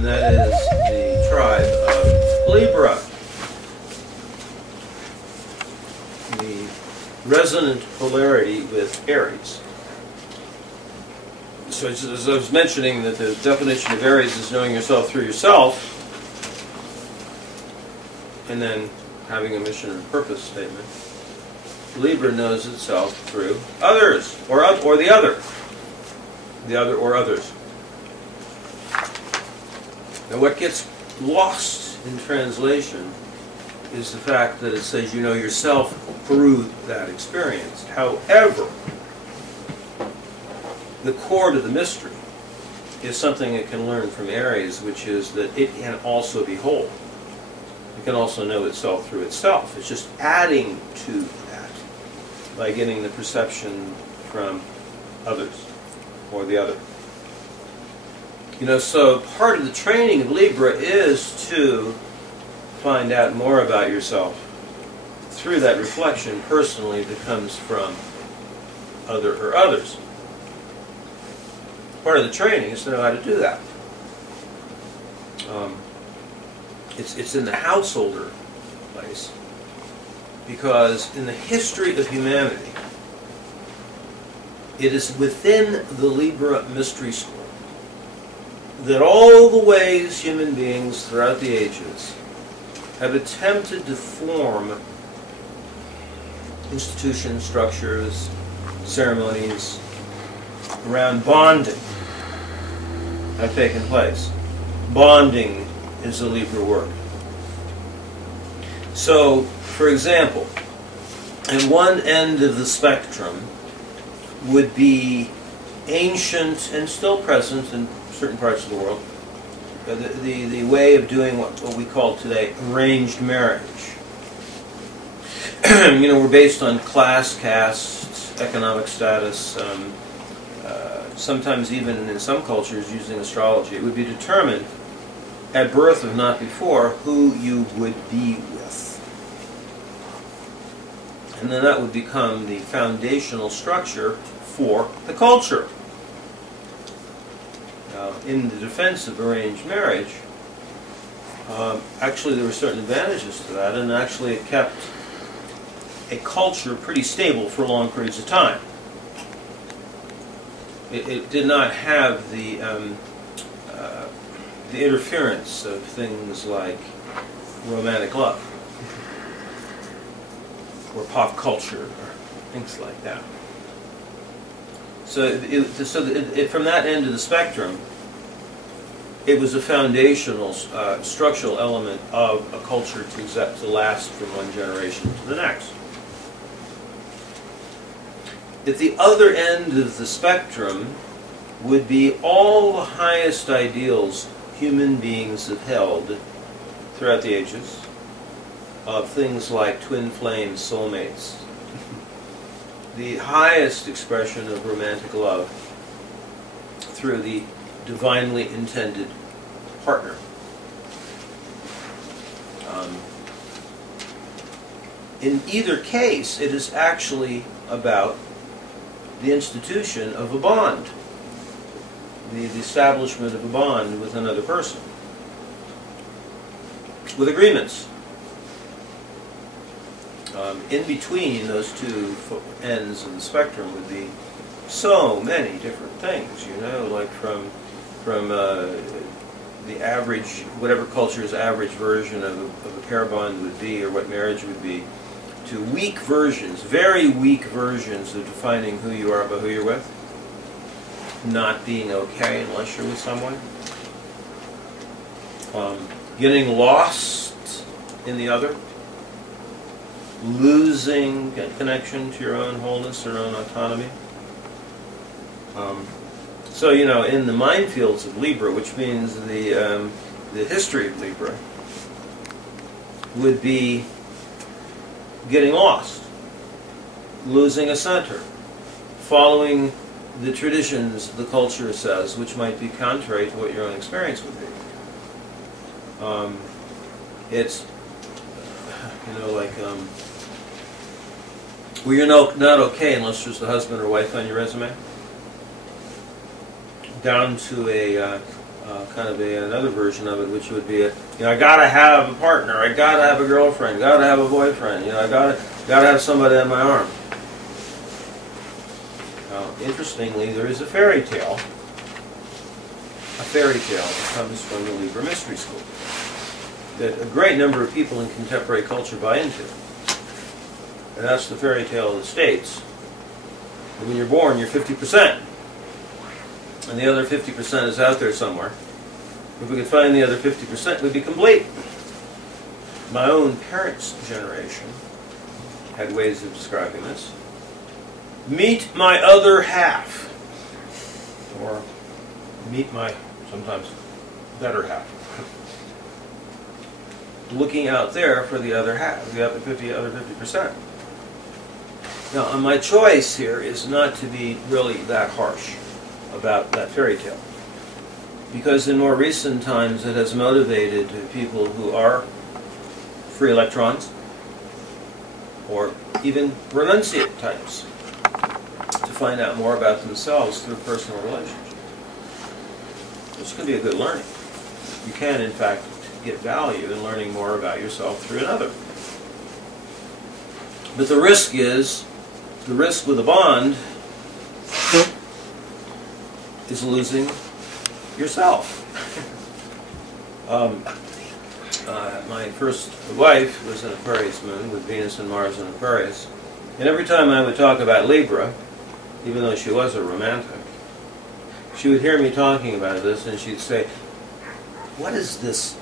and that is the tribe of Libra. The resonant polarity with Aries. So as I was mentioning that the definition of Aries is knowing yourself through yourself, and then having a mission and purpose statement. Libra knows itself through others, or the other or others. Now what gets lost in translation is the fact that it says you know yourself through that experience. However, the core to the mystery is something it can learn from Aries, which is that it can also be whole. It can also know itself through itself. It's just adding to that by getting the perception from others or the other. You know, so part of the training of Libra is to find out more about yourself through that reflection personally that comes from other or others. Part of the training is to know how to do that. It's in the householder place, because in the history of humanity, it is within the Libra Mystery School that all the ways human beings throughout the ages have attempted to form institutions, structures, ceremonies around bonding have taken place. Bonding is a Libra word. So, for example, at one end of the spectrum would be ancient and still present in certain parts of the world, the way of doing what we call today arranged marriage. You know, we're based on class, caste, economic status, sometimes even in some cultures using astrology. It would be determined at birth, if not before, who you would be with. And then that would become the foundational structure for the culture. In the defense of arranged marriage, actually there were certain advantages to that, and actually it kept a culture pretty stable for long periods of time. It did not have the interference of things like romantic love or pop culture or things like that. So, from that end of the spectrum, it was a foundational structural element of a culture to last from one generation to the next. At the other end of the spectrum would be all the highest ideals human beings have held throughout the ages, of things like twin flames, soulmates, the highest expression of romantic love through the divinely intended partner. In either case, it is actually about the institution of a bond, the establishment of a bond with another person, with agreements. In between those two ends of the spectrum would be so many different things, you know, like from the average, whatever culture's average version of a pair bond would be, or what marriage would be, to weak versions, very weak versions of defining who you are by who you're with, not being okay unless you're with someone, getting lost in the other, losing connection to your own wholeness or own autonomy. So, you know, in the minefields of Libra, which means the history of Libra, would be getting lost, losing a center, following the traditions the culture says, which might be contrary to what your own experience would be. It's, you know, like, well, you're not okay unless there's a husband or wife on your resume, down to a kind of another version of it, which would be, I gotta have a partner, I gotta have a girlfriend, gotta have a boyfriend, I gotta have somebody on my arm. Interestingly, there is a fairy tale that comes from the Libra Mystery School that a great number of people in contemporary culture buy into. And that's the fairy tale that states that when you're born, you're 50%. And the other 50% is out there somewhere. If we could find the other 50%, we'd be complete. My own parents' generation had ways of describing this. Meet my other half. Or meet my, sometimes, better half. Looking out there for the other half, the other 50%. Now, my choice here is not to be really that harsh about that fairy tale, because in more recent times it has motivated people who are free electrons or even renunciate types to find out more about themselves through personal relationship. This can be a good learning. You can, in fact, get value in learning more about yourself through another. But the risk with a bond is losing yourself. My first wife was an Aquarius moon with Venus and Mars in Aquarius. And every time I would talk about Libra, even though she was a romantic, she would hear me talking about this and she'd say, what is this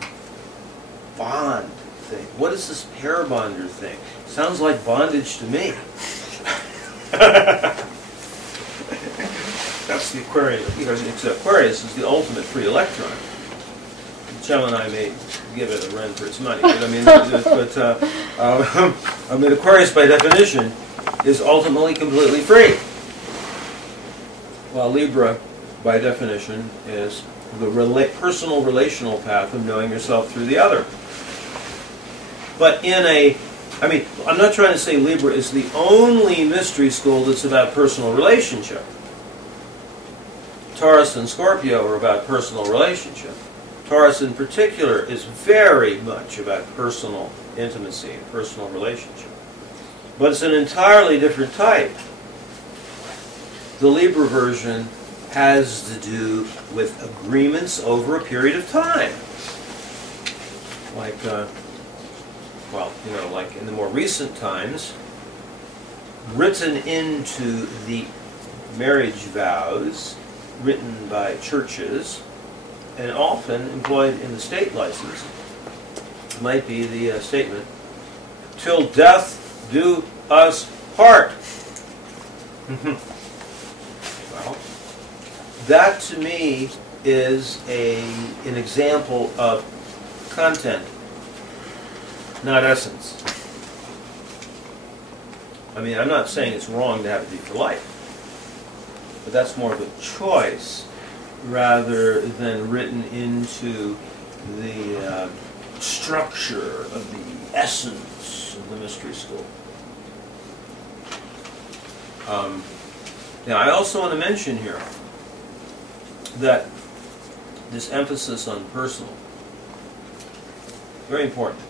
bond thing? What is this pair bonder thing? Sounds like bondage to me. That's the Aquarius, because Aquarius is the ultimate free electron. Gemini may give it a run for its money, but I mean, Aquarius by definition is ultimately completely free, while Libra by definition is the personal relational path of knowing yourself through the other. But I'm not trying to say Libra is the only mystery school that's about personal relationship. Taurus and Scorpio are about personal relationship. Taurus in particular is very much about personal intimacy and personal relationship. But it's an entirely different type. The Libra version has to do with agreements over a period of time. Like, like in the more recent times, written into the marriage vows, written by churches, and often employed in the state license, might be the statement, "Till death do us part." Well, that to me is an example of content, not essence. I mean, I'm not saying it's wrong to have it be for life, but that's more of a choice rather than written into the structure of the essence of the mystery school. Now, I also want to mention here that this emphasis on personal, very important.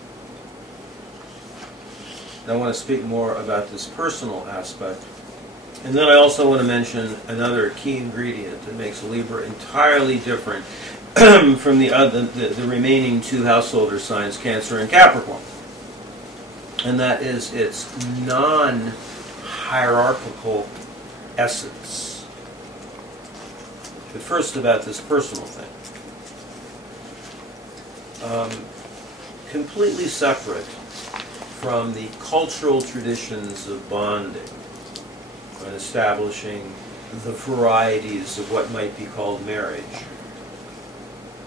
I want to speak more about this personal aspect. And then I also want to mention another key ingredient that makes Libra entirely different from the remaining two householder signs, Cancer and Capricorn. And that is its non-hierarchical essence. But first about this personal thing. Completely separate from the cultural traditions of bonding and establishing the varieties of what might be called marriage.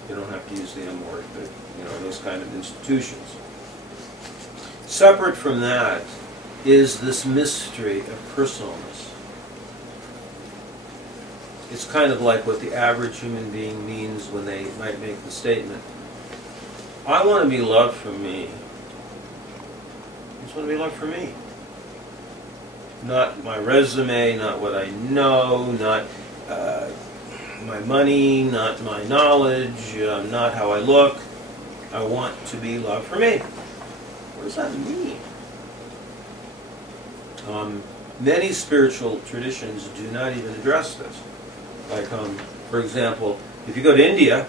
You don't have to use the M word, but those kind of institutions. Separate from that is this mystery of personalness. It's kind of like what the average human being means when they might make the statement, I want to be loved for me. I just want to be loved for me. Not my resume, not what I know, not my money, not my knowledge, not how I look. I want to be loved for me. What does that mean? Many spiritual traditions do not even address this. Like, for example, if you go to India,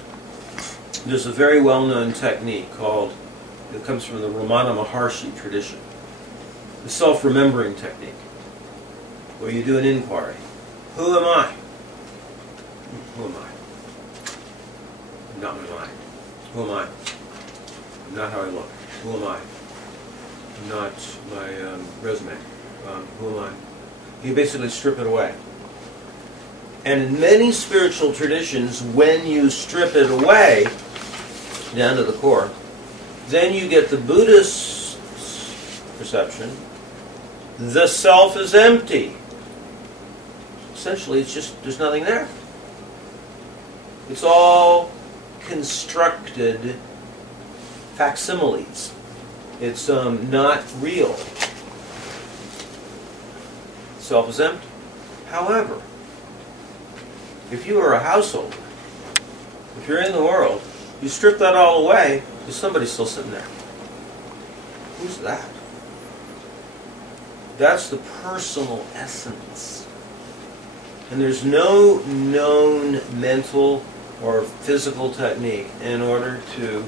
there's a very well-known technique called, it comes from the Ramana Maharshi tradition, the self-remembering technique, where you do an inquiry. Who am I? Who am I? I'm not my mind. Who am I? I'm not how I look. Who am I? I'm not my resume. Who am I? You basically strip it away. And in many spiritual traditions, when you strip it away, down to the core, then you get the Buddhist perception, the self is empty. Essentially, it's just, there's nothing there. It's all constructed facsimiles. It's not real. Self is empty. However, if you are a householder, if you're in the world, you strip that all away, there's somebody still sitting there. Who's that? That's the personal essence. And there's no known mental or physical technique in order to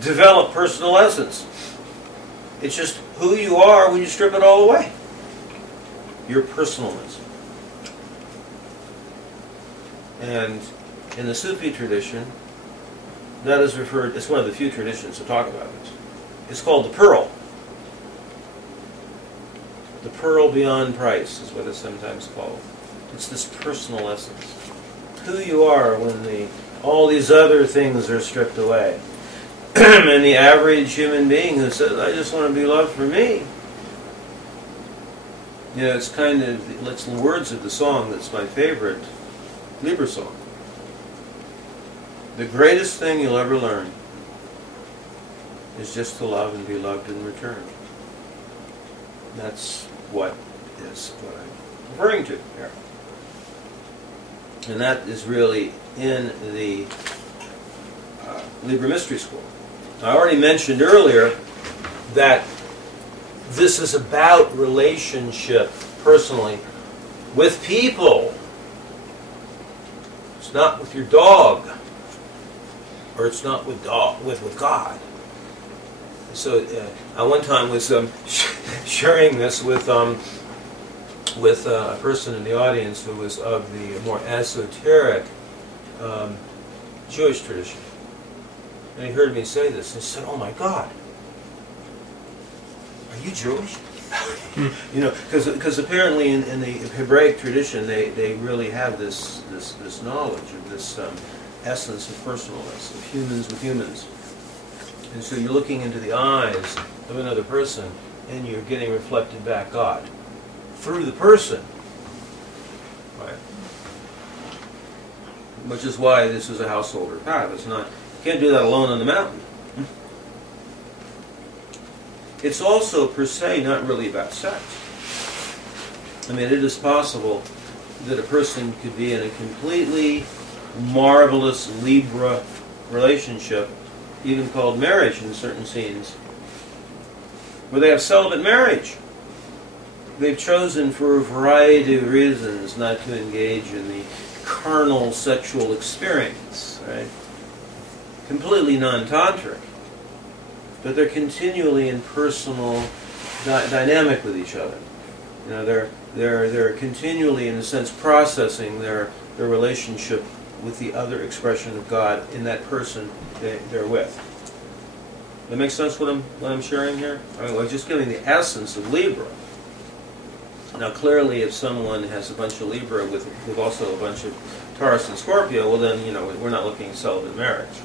develop personal essence. It's just who you are when you strip it all away. Your personalness. And in the Sufi tradition, that is referred, it's one of the few traditions to talk about this. It's called the pearl. The pearl beyond price is what it's sometimes called. It's this personal essence. Who you are when all these other things are stripped away. And the average human being who says, I just want to be loved for me. You know, it's kind of, it's the words of the song that's my favorite Libra song. The greatest thing you'll ever learn is just to love and be loved in return. That's what I'm referring to here. And that is really in the Libra Mystery School. I already mentioned earlier that this is about relationship, personally, with people. It's not with your dog, or it's not with God. So I one time was sharing this with a person in the audience who was of the more esoteric Jewish tradition. And he heard me say this, and he said, oh my God, are you Jewish? You know, because apparently in the Hebraic tradition, they really have this knowledge of this essence of personalness, of humans with humans. And so you're looking into the eyes of another person, and you're getting reflected back God through the person. Right? Which is why this is a householder path. It's not, you can't do that alone on the mountain. It's also, per se, not really about sex. I mean, it is possible that a person could be in a completely marvelous Libra relationship, even called marriage in certain scenes, where they have celibate marriage. They've chosen for a variety of reasons not to engage in the carnal sexual experience, right? Completely non-tantric. But they're continually in personal dynamic with each other. You know, they're continually, in a sense, processing their relationship with the other expression of God in that person they're with. That makes sense what I'm sharing here? I mean, we're just giving the essence of Libra. Now, clearly, if someone has a bunch of Libra with also a bunch of Taurus and Scorpio, well then, you know, we're not looking at celibate marriage.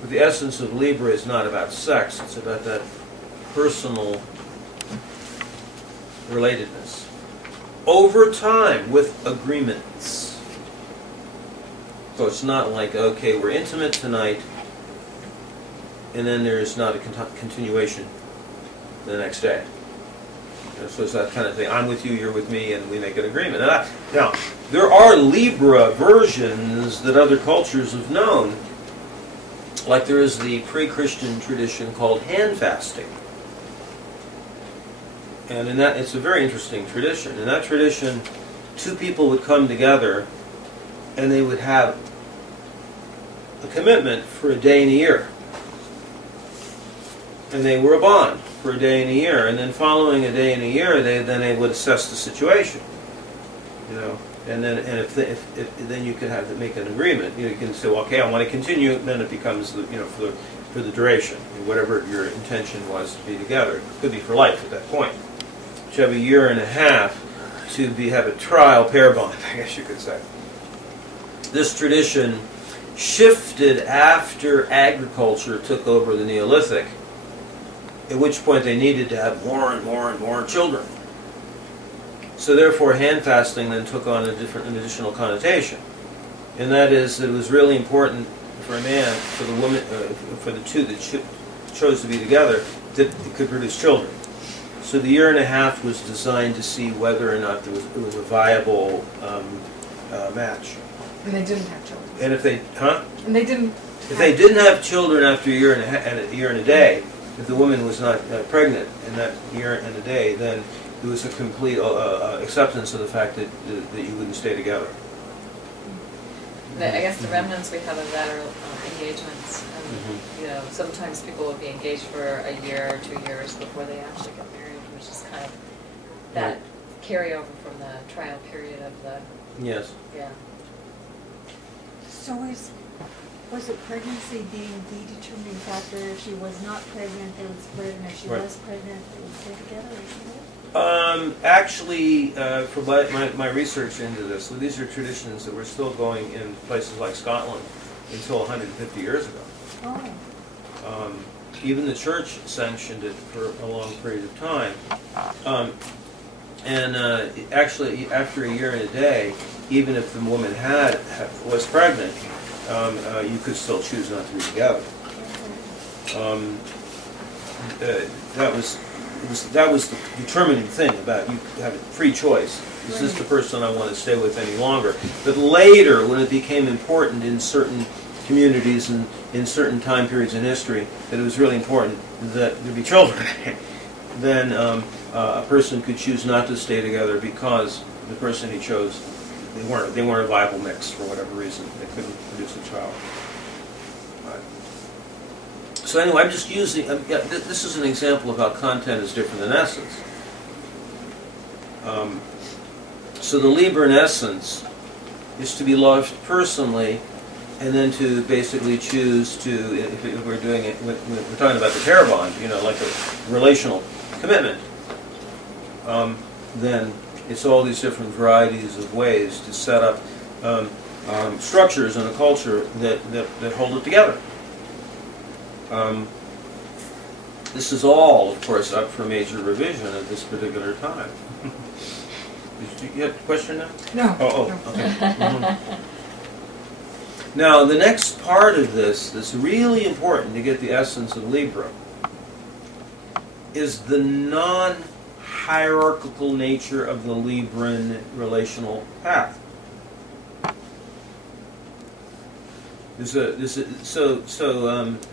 But the essence of Libra is not about sex, it's about that personal relatedness. Over time, with agreements. So it's not like, okay, we're intimate tonight, and then there's not a continuation the next day. So it's that kind of thing. I'm with you, you're with me, and we make an agreement. Now, there are Libra versions that other cultures have known. Like there is the pre-Christian tradition called hand fasting. And in that, it's a very interesting tradition. In that tradition, two people would come together and they would have a commitment for a day in a year. And they were a bond for a day in a year. And then following a day in a year, they would assess the situation. And then you can have to make an agreement. You can say, well, okay, I want to continue. Then it becomes for the duration, whatever your intention was to be together. It could be for life at that point. But you have a year and a half to have a trial pair bond, I guess you could say. This tradition shifted after agriculture took over the Neolithic, at which point they needed to have more and more and more children. So therefore, hand fasting then took on an additional connotation, and that is that it was really important for a man, for the woman, for the two that chose to be together, that it could produce children. So the year and a half was designed to see whether or not it was a viable match. And they didn't have children. And if they, And they didn't. If they didn't have children after a year and a day, if the woman was not pregnant in that year and a day, then there was a complete acceptance of the fact that you wouldn't stay together. I guess the remnants we have of that are engagements. And, sometimes people will be engaged for a year or 2 years before they actually get married, which is kind of that carryover from the trial period of the... Yes. Yeah. So was it pregnancy being the determining factor? If she was not pregnant, they would split, and if she was pregnant, they would stay together? Actually, for my research into this, these are traditions that were still going in places like Scotland until 150 years ago. Oh. Even the church sanctioned it for a long period of time. Actually, after a year and a day, even if the woman was pregnant, you could still choose not to be together. That was the determining thing about you having free choice. Is this the person I want to stay with any longer? But later, when it became important in certain communities and in certain time periods in history, that it was really important that there be children, then a person could choose not to stay together because the person he chose, they weren't a viable mix for whatever reason. They couldn't produce a child. So anyway, I'm just using, this is an example of how content is different than essence. So the Libra in essence is to be loved personally, and then to basically choose to, if we're doing it, we're talking about the pair bond, like a relational commitment, then it's all these different varieties of ways to set up structures in a culture that hold it together. This is all, of course, up for major revision at this particular time. Did you have a question now? No. Okay. Now, the next part of this that's really important to get the essence of Libra is the non-hierarchical nature of the Libran relational path. For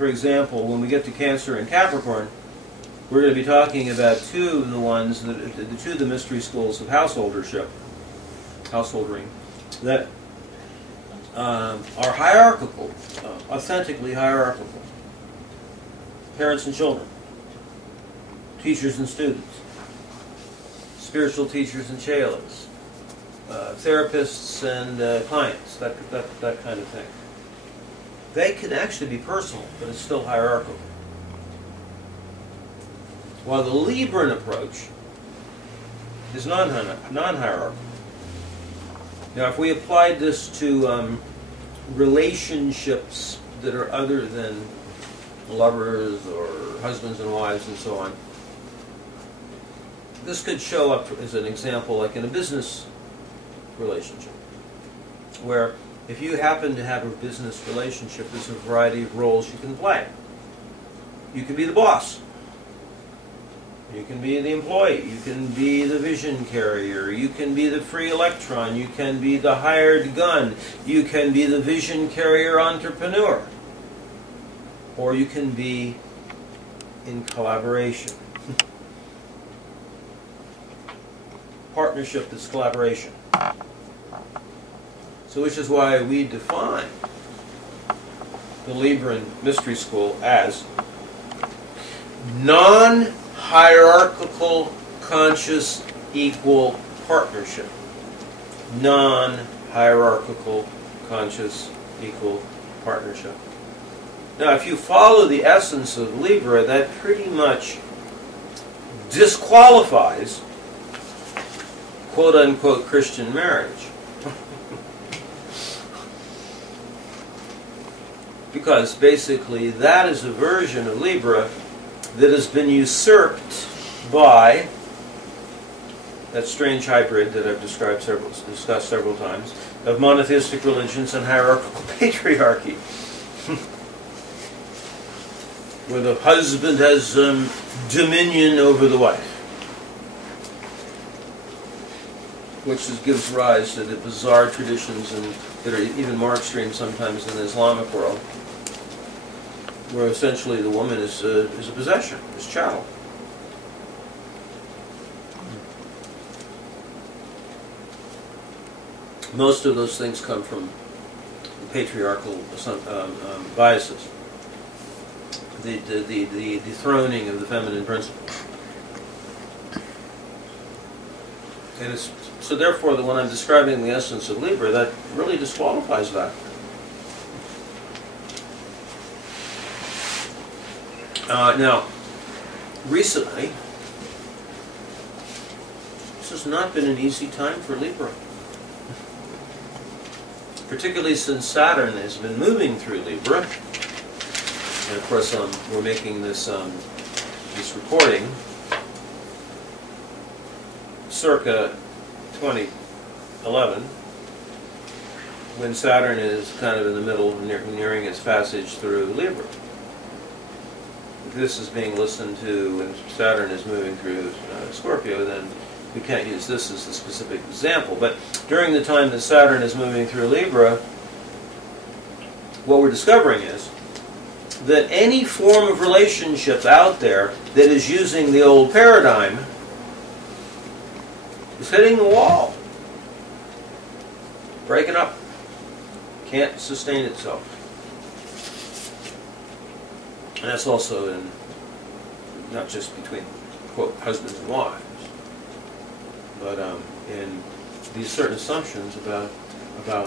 example, when we get to Cancer and Capricorn, we're going to be talking about two of the mystery schools of householdering, that are hierarchical, authentically hierarchical. Parents and children, teachers and students, spiritual teachers and Cayelins, therapists and clients, that kind of thing. They can actually be personal, but it's still hierarchical. While the Libran approach is non-hierarchical. Now, if we applied this to relationships that are other than lovers or husbands and wives and so on, this could show up as an example like in a business relationship, where if you happen to have a business relationship, there's a variety of roles you can play. You can be the boss. You can be the employee, you can be the vision carrier, you can be the free electron, you can be the hired gun, you can be the vision carrier entrepreneur, or you can be in collaboration. Partnership is collaboration. So which is why we define the Libra Mystery School as non-hierarchical conscious equal partnership. Non-hierarchical conscious equal partnership. Now if you follow the essence of Libra, that pretty much disqualifies quote-unquote Christian marriage. Because basically that is a version of Libra that has been usurped by that strange hybrid that I've discussed several times of monotheistic religions and hierarchical patriarchy, where the husband has dominion over the wife, which gives rise to the bizarre traditions that are even more extreme sometimes in the Islamic world, where essentially the woman is a possession, is chattel. Most of those things come from patriarchal biases, the dethroning of the feminine principle. And it's, so therefore, when I'm describing the essence of Libra, that really disqualifies that. Now, recently, this has not been an easy time for Libra. Particularly since Saturn has been moving through Libra. And of course, we're making this, this recording circa 2011, when Saturn is kind of in the middle, nearing its passage through Libra. If this is being listened to when Saturn is moving through Scorpio, then we can't use this as the specific example. But during the time that Saturn is moving through Libra, what we're discovering is that any form of relationship out there that is using the old paradigm is hitting the wall. Breaking up. Can't sustain itself. And that's also in, not just between, quote, husbands and wives, but in these certain assumptions about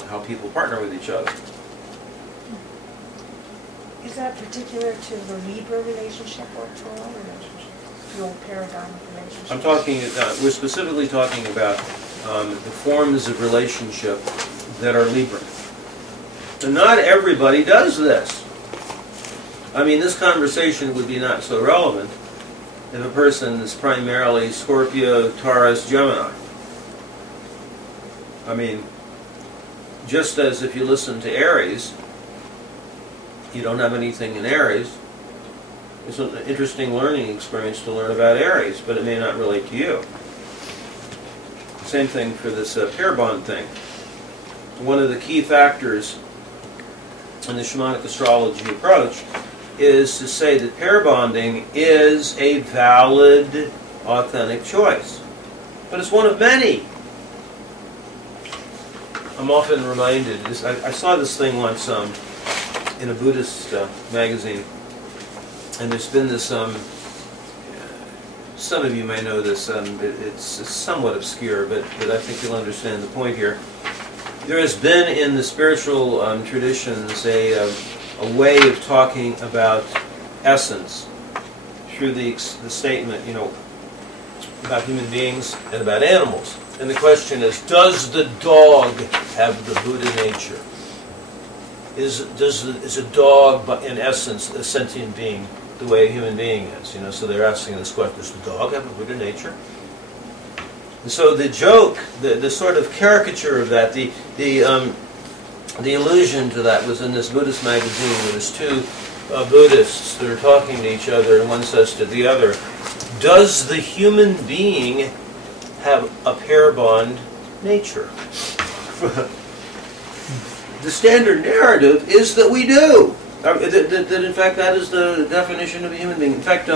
how people partner with each other. Is that particular to the Libra relationship or to all relationships? The old paradigm of relationships? I'm talking, we're specifically talking about the forms of relationship that are Libra. And not everybody does this. I mean, this conversation would be not so relevant if a person is primarily Scorpio, Taurus, Gemini. I mean, just as if you listen to Aries, you don't have anything in Aries. It's an interesting learning experience to learn about Aries, but it may not relate to you. Same thing for this pair bond thing. One of the key factors in the Shamanic Astrology approach is to say that pair bonding is a valid, authentic choice. But it's one of many. I'm often reminded, I saw this thing once in a Buddhist magazine, and there's been this, some of you may know this, it's somewhat obscure, but I think you'll understand the point here. There has been in the spiritual traditions a way of talking about essence through the statement, you know, about human beings and about animals. And the question is, does the dog have the Buddha nature? Is a dog, in essence, a sentient being the way a human being is? You know, so they're asking this question: does the dog have a Buddha nature? And so the joke, the sort of caricature of that, the allusion to that was in this Buddhist magazine where there's two Buddhists that are talking to each other, and one says to the other, Does the human being have a pair bond nature? The standard narrative is that we do. That in fact that is the definition of a human being. In fact,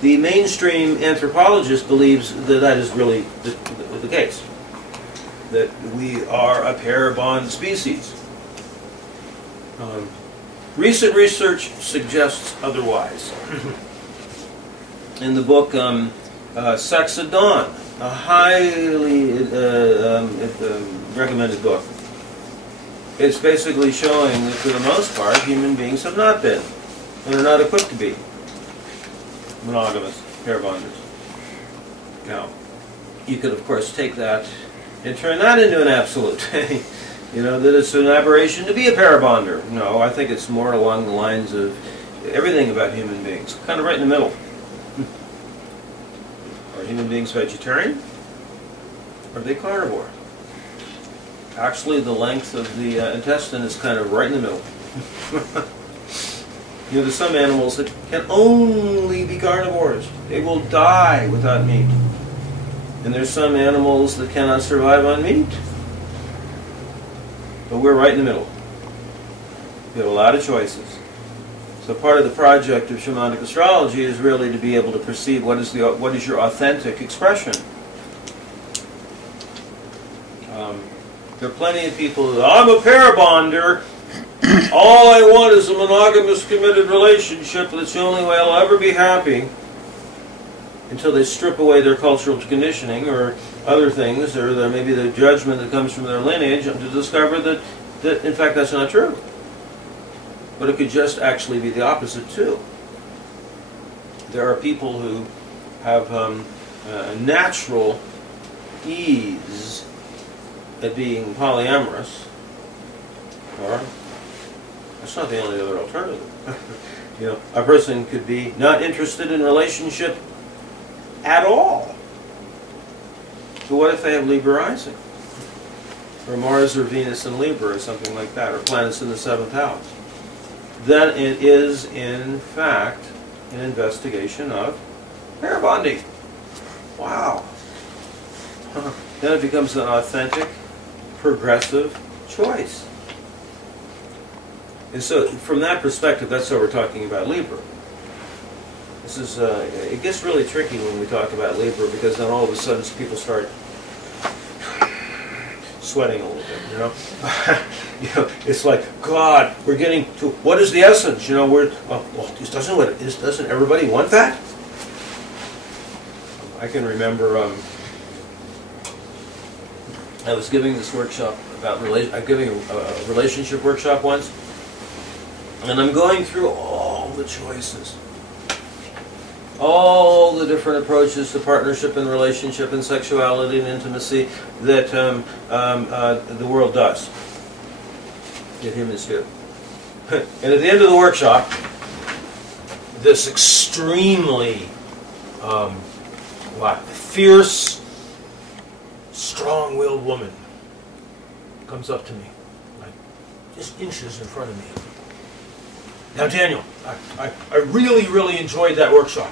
the mainstream anthropologist believes that that is really the case. That we are a pair bond species. Recent research suggests otherwise. In the book Sex at Dawn, a highly recommended book, it's basically showing that for the most part human beings have not been, and are not equipped to be, monogamous pair bonders. Now, you could of course take that and turn that into an absolute. You know, that it's an aberration to be a pair bonder. No, I think it's more along the lines of everything about human beings, kind of right in the middle. Are human beings vegetarian? Or are they carnivore? Actually, the length of the intestine is kind of right in the middle. You know, there's some animals that can only be carnivores. They will die without meat. And there's some animals that cannot survive on meat. But we're right in the middle. We have a lot of choices. So part of the project of shamanic astrology is really to be able to perceive what is your authentic expression. There are plenty of people who, I'm a pair bonder. All I want is a monogamous committed relationship. That's the only way I'll ever be happy. Until they strip away their cultural conditioning or other things, or maybe the judgment that comes from their lineage, to discover that in fact that's not true. But it could just actually be the opposite too. There are people who have a natural ease at being polyamorous, or that's not the only other alternative. You know, a person could be not interested in relationship at all. So what if they have Libra rising? Or Mars or Venus in Libra or something like that, or planets in the 7th house? Then it is, in fact, an investigation of pair bonding. Wow. Then it becomes an authentic, progressive choice. And so, from that perspective, that's what we're talking about Libra. This is, it gets really tricky when we talk about Libra, because then all of a sudden people start sweating a little bit, you know? You know, it's like, God, we're getting to, what is the essence? You know, doesn't everybody want that? I can remember, I was giving this workshop about I'm giving a relationship workshop once, and I'm going through all the choices, all the different approaches to partnership and relationship and sexuality and intimacy that the world does, that humans do. And at the end of the workshop, this extremely fierce, strong-willed woman comes up to me, like just inches in front of me. Now, Daniel, I really, really enjoyed that workshop.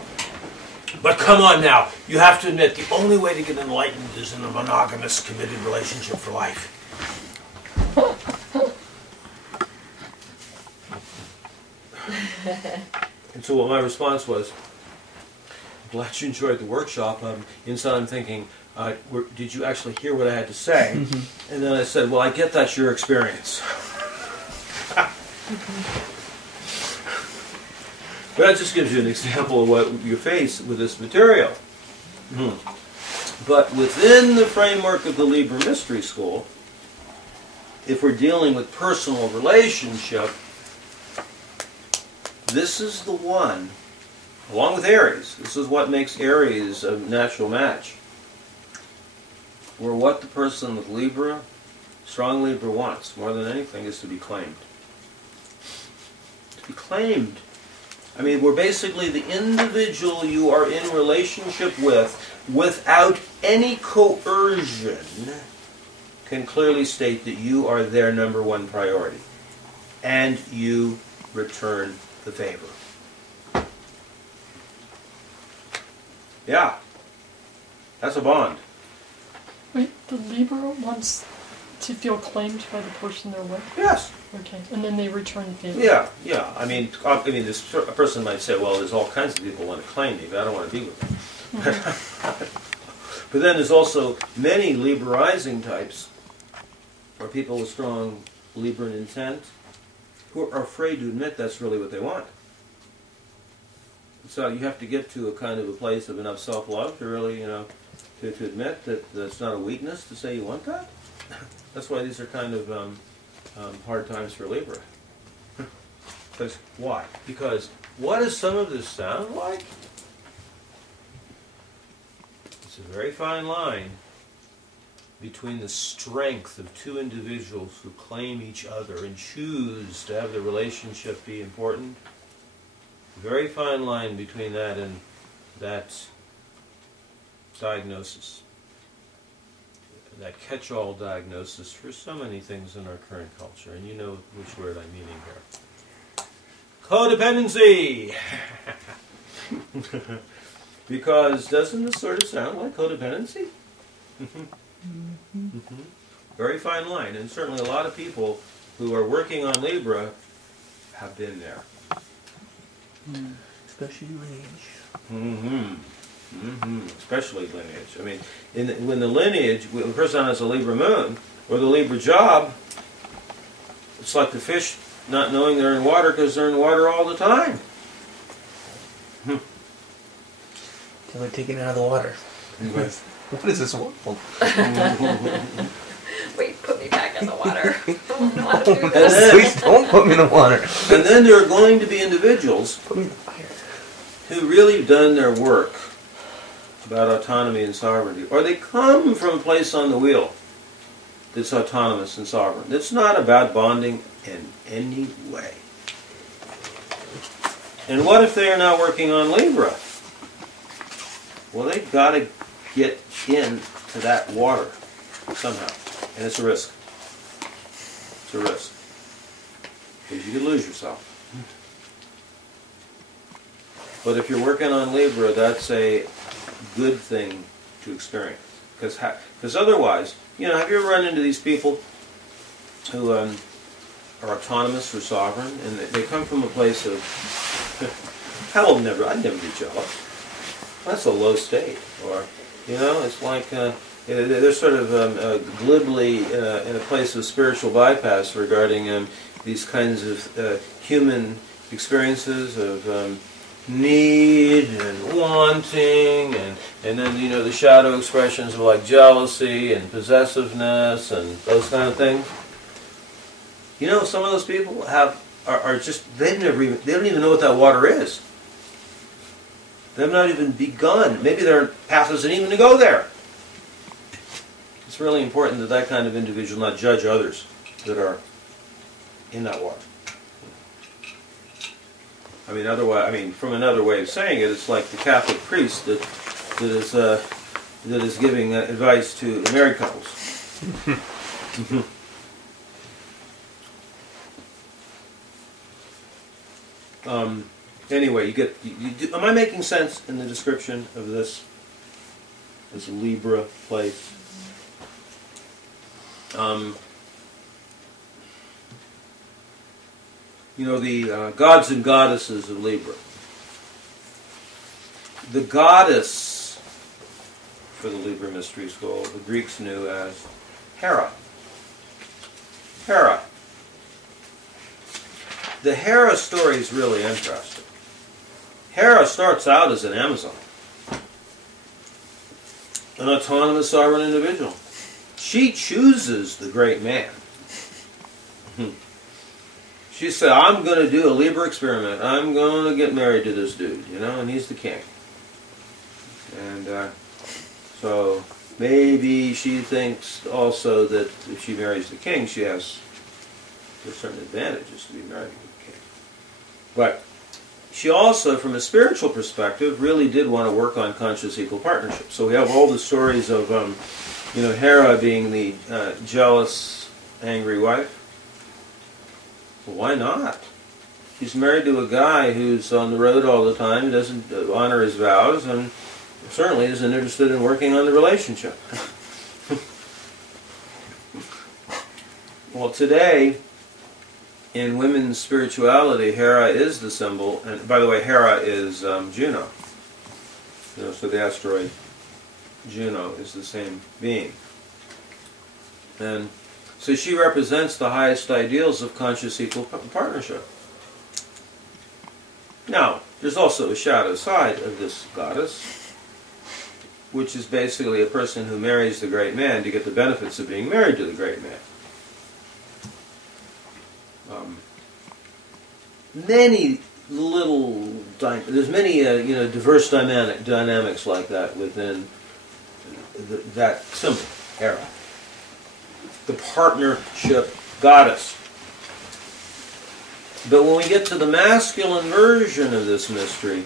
But come on now, you have to admit, the only way to get enlightened is in a monogamous, committed relationship for life. And so what my response was, I'm glad you enjoyed the workshop. Inside I'm thinking, did you actually hear what I had to say? And then I said, well, I get that's your experience. But that just gives you an example of what you face with this material. But within the framework of the Libra Mystery School, if we're dealing with personal relationship, this is the one, along with Aries, this is what makes Aries a natural match, where what the person with Libra, strong Libra, wants more than anything is to be claimed. To be claimed. I mean, we're basically the individual you are in relationship with, without any coercion, can clearly state that you are their number one priority. And you return the favor. Yeah. That's a bond. Wait, the Libra wants to feel claimed by the person they're with? Yes. Okay, and then they return the favor. Yeah, yeah. I mean, a person might say, well, there's all kinds of people who want to claim me, but I don't want to be with them. But then there's also many Libra-izing types, or people with strong Libran intent, who are afraid to admit that's really what they want. So you have to get to a kind of a place of enough self-love to really, to admit that that's not a weakness to say you want that. That's why these are kind of hard times for Libra. Because why? Because what does some of this sound like? It's a very fine line between the strength of two individuals who claim each other and choose to have the relationship be important. Very fine line between that and that diagnosis. That catch-all diagnosis for so many things in our current culture. And you know which word I'm meaning here. Codependency! Because doesn't this sort of sound like codependency? Very fine line. And certainly a lot of people who are working on Libra have been there. Especially lineage. Especially lineage. I mean, when the lineage, when the person has a Libra moon or the Libra job, it's like the fish not knowing they're in water because they're in water all the time. Till they're taken out of the water. What is this world? Wait, put me back in the water. I don't know how to do this. Please don't put me in the water. And then there are going to be individuals Put me in the fire. who really have done their work about autonomy and sovereignty, or they come from a place on the wheel that's autonomous and sovereign. It's not about bonding in any way. And what if they are now working on Libra? Well, they've got to get into that water somehow, and it's a risk. It's a risk. Because you could lose yourself. But if you're working on Libra, that's a good thing to experience. Because otherwise, have you ever run into these people who are autonomous or sovereign, and they come from a place of, I'd never be jealous. That's a low state. Or, it's like they're sort of glibly in a place of spiritual bypass regarding these kinds of human experiences of need and wanting, and then the shadow expressions of like jealousy and possessiveness and those kind of things. Some of those people are just they don't even know what that water is. They've not even begun. Maybe their path isn't even to go there. It's really important that kind of individual not judge others that are in that water. From another way of saying it, it's like the Catholic priest that is giving advice to married couples. Anyway, am I making sense in the description of this Libra place? The gods and goddesses of Libra. The goddess for the Libra Mystery School, the Greeks knew as Hera. Hera. The Hera story is really interesting. Hera starts out as an Amazon, an autonomous sovereign individual. She chooses the great man. She said, I'm going to do a Libra experiment. I'm going to get married to this dude, and he's the king. And so maybe she thinks also that if she marries the king, she has certain advantages to be married to the king. But she also, from a spiritual perspective, really did want to work on conscious equal partnership. So we have all the stories of, Hera being the jealous, angry wife. Well, why not? She's married to a guy who's on the road all the time, doesn't honor his vows, and certainly isn't interested in working on the relationship. Well, today, in women's spirituality, Hera is the symbol, and by the way, Hera is Juno. So the asteroid Juno is the same being. And so she represents the highest ideals of conscious equal partnership. Now, there's also a shadow side of this goddess, which is basically a person who marries the great man to get the benefits of being married to the great man. Many little, there's many diverse dynamics like that within that symbol, Hera. The partnership goddess. But when we get to the masculine version of this mystery,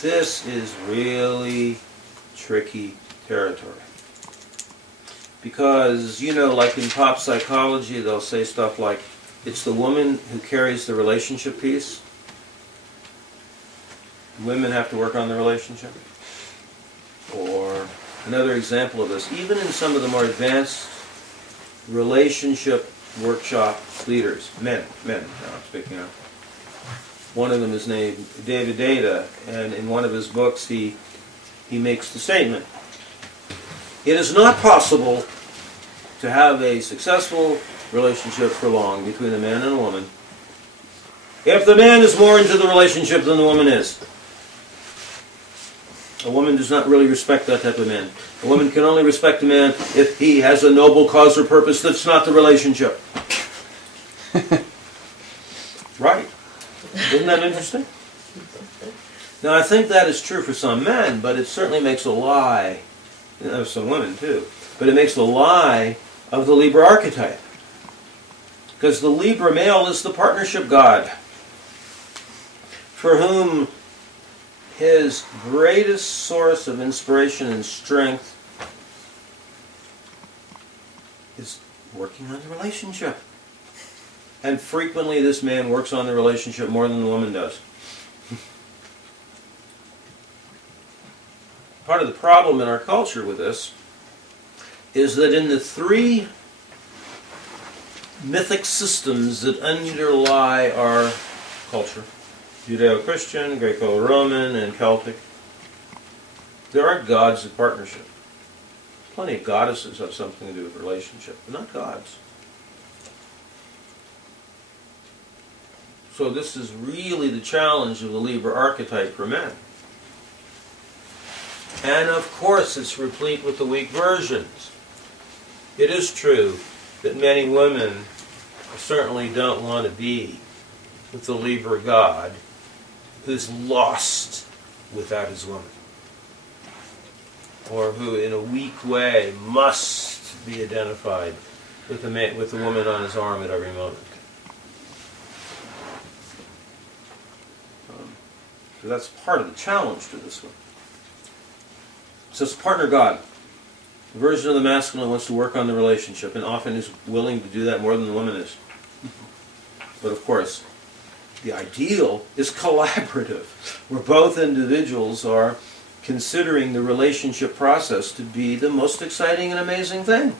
this is really tricky territory. Because, like in pop psychology, they'll say stuff like, it's the woman who carries the relationship piece. Women have to work on the relationship. Or another example of this, even in some of the more advanced relationship workshop leaders, men now I'm speaking of. One of them is named David Data, and in one of his books he makes the statement, it is not possible to have a successful relationship for long between a man and a woman if the man is more into the relationship than the woman is. A woman does not really respect that type of man. A woman can only respect a man if he has a noble cause or purpose that's not the relationship. Right. Isn't that interesting? Now, I think that is true for some men, but it certainly makes a lie, of some women too, but it makes a lie of the Libra archetype. Because the Libra male is the partnership god, for whom his greatest source of inspiration and strength is working on the relationship. And frequently this man works on the relationship more than the woman does. Part of the problem in our culture with this is that in the three mythic systems that underlie our culture, Judeo-Christian, Greco-Roman, and Celtic, there aren't gods of partnership. Plenty of goddesses have something to do with relationship, but not gods. So this is really the challenge of the Libra archetype for men. And of course it's replete with the weak versions. It is true that many women certainly don't want to be with the Libra god who's lost without his woman, or who in a weak way must be identified with the woman on his arm at every moment. So that's part of the challenge to this one. So it's partner god. The version of the masculine wants to work on the relationship, and often is willing to do that more than the woman is. But of course, the ideal is collaborative, where both individuals are considering the relationship process to be the most exciting and amazing thing.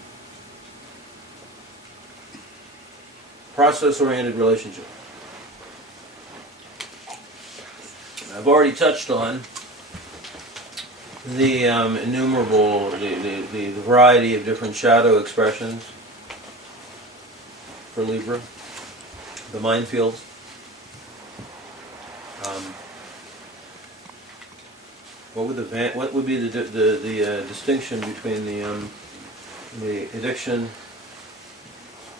Process-oriented relationship. I've already touched on the the variety of different shadow expressions for Libra, the minefields. What would be the distinction between the addiction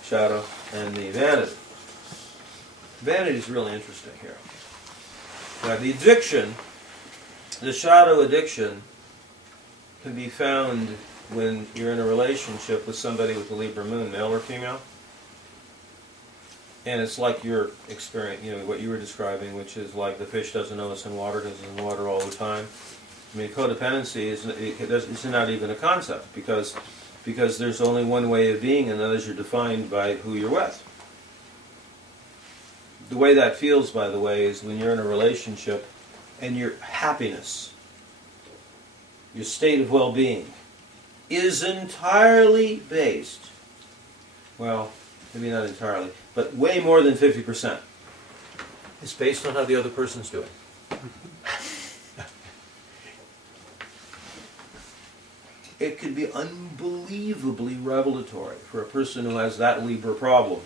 shadow and the vanity? Vanity is really interesting here. Now, the addiction, the shadow addiction, can be found when you're in a relationship with somebody with a Libra moon, male or female. And it's like your experience, what you were describing, which is like the fish doesn't know it's in water because it's in water all the time. I mean, codependency it's not even a concept because there's only one way of being, and that is you're defined by who you're with. The way that feels, by the way, is when you're in a relationship and your happiness, your state of well-being, is entirely based, well, maybe not entirely, but way more than 50%, is based on how the other person's doing. It could be unbelievably revelatory for a person who has that Libra problem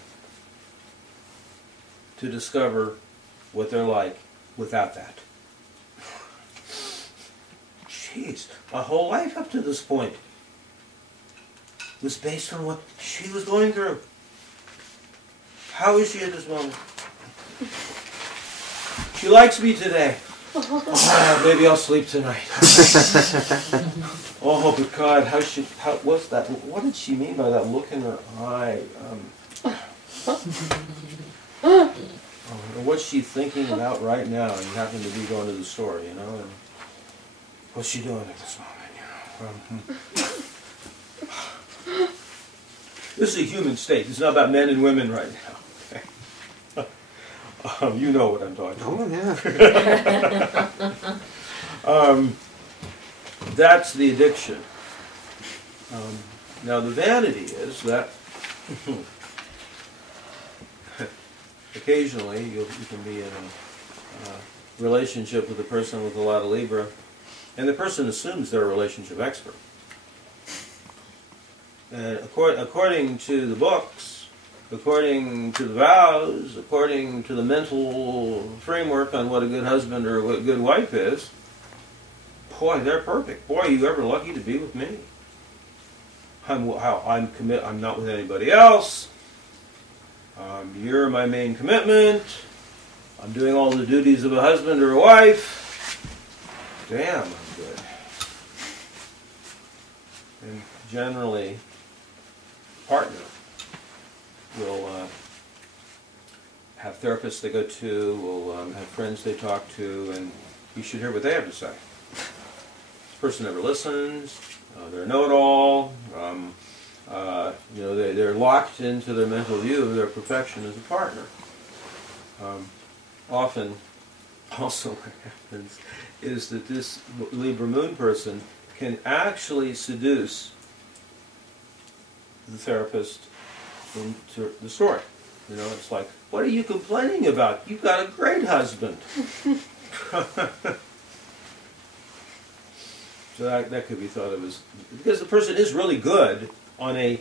to discover what they're like without that. Jeez, my whole life up to this point was based on what she was going through. How is she at this moment? She likes me today. Oh, maybe I'll sleep tonight. Oh, but God, what's that? What did she mean by that look in her eye? What's she thinking about right now? And you happen to be going to the store, you know? And what's she doing at this moment, you know? This is a human state. It's not about men and women right now. Okay? You know what I'm talking about. Oh, yeah. That's the addiction. Now the vanity is that occasionally you can be in a relationship with a person with a lot of Libra, and the person assumes they're a relationship expert. And according to the books, according to the vows, according to the mental framework on what a good husband or what a good wife is, boy, they're perfect. Boy, are you ever lucky to be with me. I'm not with anybody else. You're my main commitment. I'm doing all the duties of a husband or a wife. Damn, I'm good. And generally, partner will have therapists they go to, will have friends they talk to, and you should hear what they have to say. This person never listens. They're a know-it-all. They're locked into their mental view of their perfection as a partner. Often, also what happens is that this Libra Moon person can actually seduce the therapist into the story. You know, it's like, what are you complaining about? You've got a great husband. So that could be thought of as, because the person is really good on a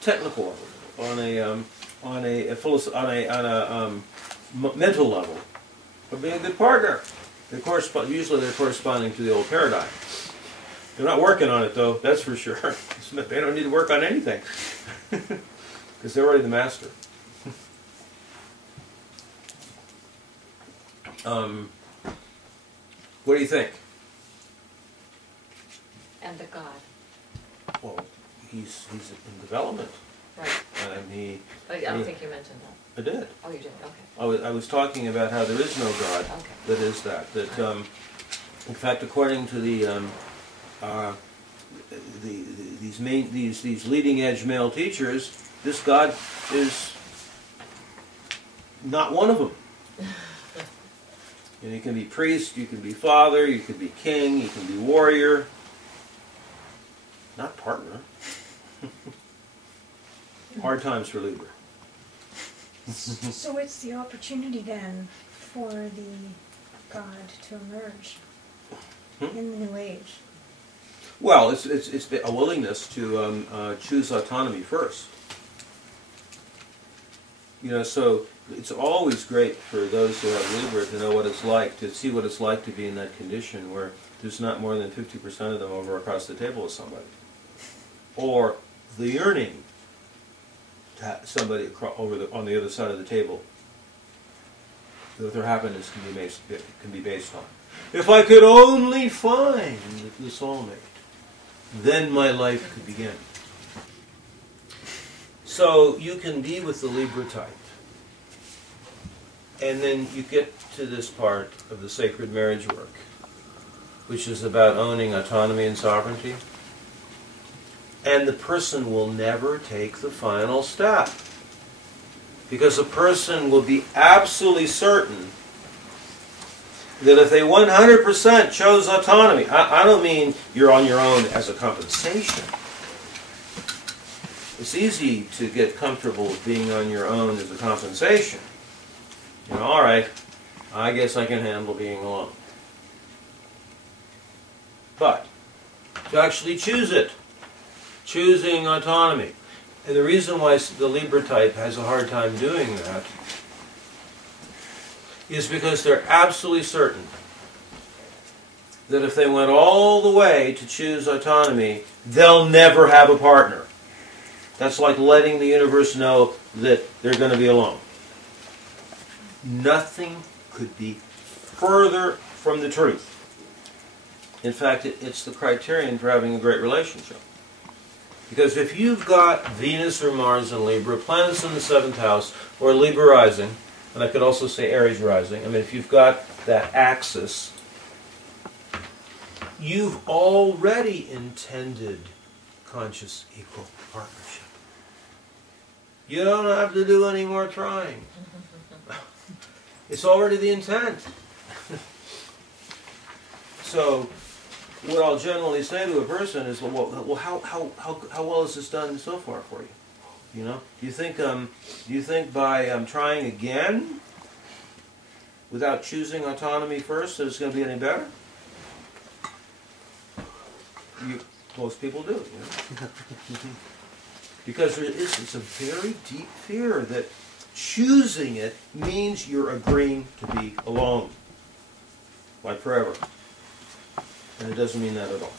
technical level, on a mental level, of being a good partner. Usually they're corresponding to the old paradigm. They're not working on it though, that's for sure. They don't need to work on anything because they're already the master. What do you think? And the God. Well, he's in development. Right. I don't think you mentioned that. I did. Oh, you did. Okay. I was talking about how there is no God that is that. That in fact, according to these leading edge male teachers, this God is not one of them. And you can be priest, you can be father, you can be king, you can be warrior, not partner. Hard times for Libra. So it's the opportunity then for the God to emerge in the new age. Well, it's a willingness to choose autonomy first. You know, so it's always great for those who have Libra to know what it's like, to see what it's like to be in that condition where there's not more than 50% of them over across the table with somebody. Or the yearning to have somebody on the other side of the table that their happiness can be based on. If I could only find the soulmate, then my life could begin. So you can be with the Libra type. And then you get to this part of the sacred marriage work, which is about owning autonomy and sovereignty. And the person will never take the final step. Because a person will be absolutely certain that if they 100% chose autonomy, I don't mean you're on your own as a compensation. It's easy to get comfortable with being on your own as a compensation. You know, all right, I guess I can handle being alone. But to actually choose it, choosing autonomy. And the reason why the Libra type has a hard time doing that is because they're absolutely certain that if they went all the way to choose autonomy, they'll never have a partner. That's like letting the universe know that they're going to be alone. Nothing could be further from the truth. In fact, it's the criterion for having a great relationship. Because if you've got Venus or Mars in Libra, planets in the 7th house, or Libra rising, and I could also say Aries rising, I mean, if you've got that axis, you've already intended conscious equal partnership. You don't have to do any more trying. It's already the intent. So, what I'll generally say to a person is, well, how well is this done so far for you? You know, do you think by trying again, without choosing autonomy first, that it's going to be any better? Most people do. You know? Because it's a very deep fear that choosing it means you're agreeing to be alone, like forever. And it doesn't mean that at all.